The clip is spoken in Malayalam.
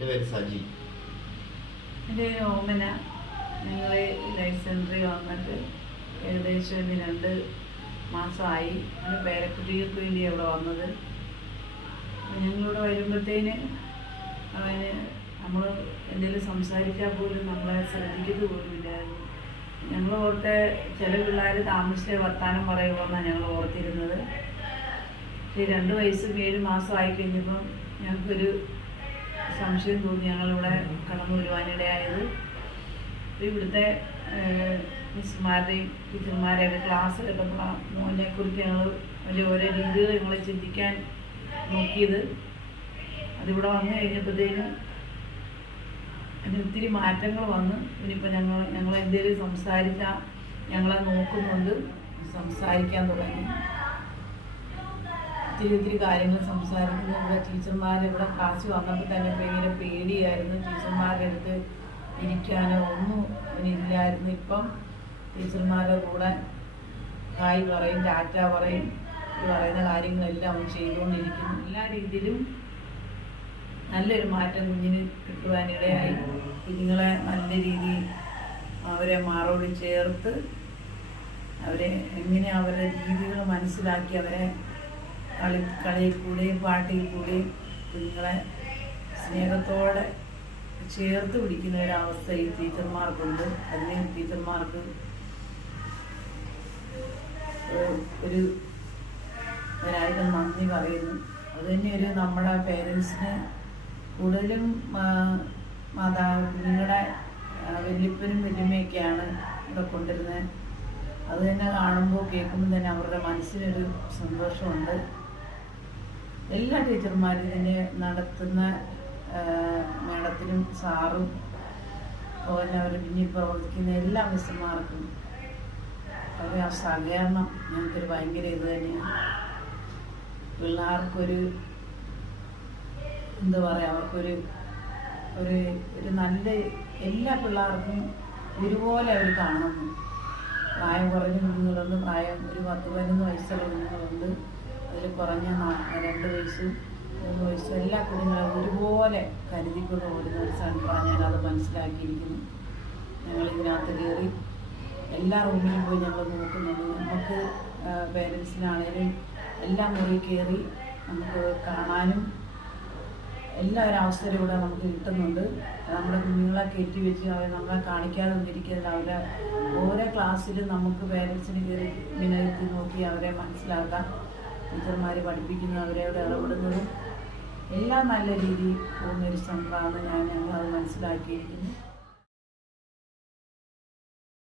എൻ്റെ പേര് സജി. എൻ്റെ ഓമന. ഞങ്ങൾ ലൈഫ് സെൻറ്ററിൽ വന്നിട്ട് ഏകദേശം 2 മാസമായി. ഞങ്ങൾ പേരക്കുട്ടികൾക്ക് വേണ്ടി അവിടെ വന്നത്. ഞങ്ങളിവിടെ വരുമ്പോഴത്തേന് അവന് നമ്മൾ എന്തെങ്കിലും സംസാരിച്ചാൽ പോലും നമ്മളെ ശ്രദ്ധിക്കുന്നത് പോലും ഇല്ലായിരുന്നു. ഞങ്ങൾ ഓർത്തെ ചില പിള്ളേർ താമസിച്ച് വർത്താനം പറയുമെന്നാണ് ഞങ്ങൾ ഓർത്തിരുന്നത്. പക്ഷേ 2 വയസ്സും 7 മാസം ആയിക്കഴിഞ്ഞപ്പം ഞങ്ങൾക്കൊരു സംശയം തോന്നി. ഞങ്ങളിവിടെ കടന്നു വരുവാനിടയായത് ഇവിടുത്തെ മിസ്സുമാരുടെയും ടീച്ചർമാരെയൊക്കെ ക്ലാസ് കേട്ടപ്പോൾ മോനെക്കുറിച്ച് ഞങ്ങൾ ഓരോ രീതികൾ ഞങ്ങൾ ചിന്തിക്കാൻ നോക്കിയത്. അതിവിടെ വന്നു കഴിഞ്ഞപ്പോഴത്തേനും അതിന് ഒത്തിരി മാറ്റങ്ങൾ വന്നു. ഇനിയിപ്പോൾ ഞങ്ങൾ എന്തെങ്കിലും സംസാരിച്ചാൽ ഞങ്ങളെ നോക്കുന്നുണ്ട്, സംസാരിക്കാൻ തുടങ്ങി. ഒത്തിരി കാര്യങ്ങൾ സംസാരിക്കുന്നത്. ഇവിടെ ടീച്ചർമാരിവിടെ ക്ലാസ് വന്നപ്പോൾ തന്നെ ഭയങ്കര പേടിയായിരുന്നു. ടീച്ചർമാരുടെ അടുത്ത് ഇരിക്കാനോ ഒന്നും ഇല്ലായിരുന്നു. ഇപ്പം ടീച്ചർമാരുടെ കൂടെ ഹായ് പറയും, ടാറ്റ പറയും, പറയുന്ന കാര്യങ്ങളെല്ലാം അവൻ ചെയ്തുകൊണ്ടിരിക്കുന്നു. എല്ലാ രീതിയിലും നല്ലൊരു മാറ്റം കുഞ്ഞിന് കിട്ടുവാനിടയായി. കുഞ്ഞുങ്ങളെ നല്ല രീതിയിൽ അവരെ മാറോട് ചേർത്ത് അവരെ എങ്ങനെ അവരുടെ രീതികൾ മനസ്സിലാക്കി അവരെ കളിയിൽ കൂടെയും പാട്ടിൽ കൂടെയും കുഞ്ഞുങ്ങളെ സ്നേഹത്തോടെ ചേർത്ത് പിടിക്കുന്ന ഒരവസ്ഥ ഈ ടീച്ചർമാർക്കുണ്ട്. അതിന് ടീച്ചർമാർക്ക് ഒരായിരം നന്ദി പറയുന്നു. അതുതന്നെ നമ്മുടെ പേരൻസിന് കൂടുതലും കുഞ്ഞുങ്ങളുടെ വല്യപ്പനും വല്യമ്മയൊക്കെയാണ് ഇവിടെ കൊണ്ടുവരുന്നത്. അത് തന്നെ കാണുമ്പോൾ കേൾക്കുമ്പോൾ തന്നെ അവരുടെ മനസ്സിനൊരു സന്തോഷമുണ്ട്. എല്ലാ ടീച്ചർമാരും ഇതിനെ നടത്തുന്ന മേഡത്തിനും സാറും അതുപോലെ അവർ പിന്നിൽ പ്രവർത്തിക്കുന്ന എല്ലാ മിസ്സുമാർക്കും അവരുടെ ആ സഹകരണം ഞങ്ങൾക്കൊരു ഭയങ്കര ഇത് തന്നെയാണ്. പിള്ളേർക്കൊരു എന്താ പറയുക, അവർക്കൊരു നല്ല എല്ലാ പിള്ളേർക്കും ഒരുപോലെ അവർ കാണുന്നു. പ്രായം കുറഞ്ഞ കുഞ്ഞുങ്ങളുണ്ട്, പ്രായം ഒരു 10-11 വയസ്സുള്ള കുഞ്ഞുങ്ങളുണ്ട്, അതിൽ കുറഞ്ഞ 2 വയസ്സും 3 വയസ്സും എല്ലാ കുഞ്ഞുങ്ങളും ഒരുപോലെ കരുതിക്കൊണ്ട് ഓടുന്ന ഒരു സംഭവമാണ്. ഞാനത് മനസ്സിലാക്കിയിരിക്കുന്നു. ഞങ്ങളിതിനകത്ത് കയറി എല്ലാ റൂമിലും പോയി ഞങ്ങൾ നോക്കുന്നുണ്ട്. നമുക്ക് പേരൻസിനാണേലും എല്ലാ മുറിയിൽ കയറി നമുക്ക് കാണാനും എല്ലാ ഒരു അവസരം ഇവിടെ നമുക്ക് കിട്ടുന്നുണ്ട്. നമ്മുടെ കുഞ്ഞുങ്ങളെ കയറ്റി വെച്ച് അവരെ നമ്മളെ കാണിക്കാതെ ഒന്നിരിക്കുന്നില്ല. അവരെ ഓരോ ക്ലാസ്സിലും നമുക്ക് പേരൻസിന് കയറി ഇങ്ങനെ എത്തി നോക്കി അവരെ മനസ്സിലാക്കാം. ടീച്ചർമാർ പഠിപ്പിക്കുന്ന അവരോട് ഇടപെടുന്നതും എല്ലാം നല്ല രീതിയിൽ പോകുന്നൊരു സംഭവമാണ്. ഞങ്ങളത് മനസ്സിലാക്കിയിരിക്കുന്നു.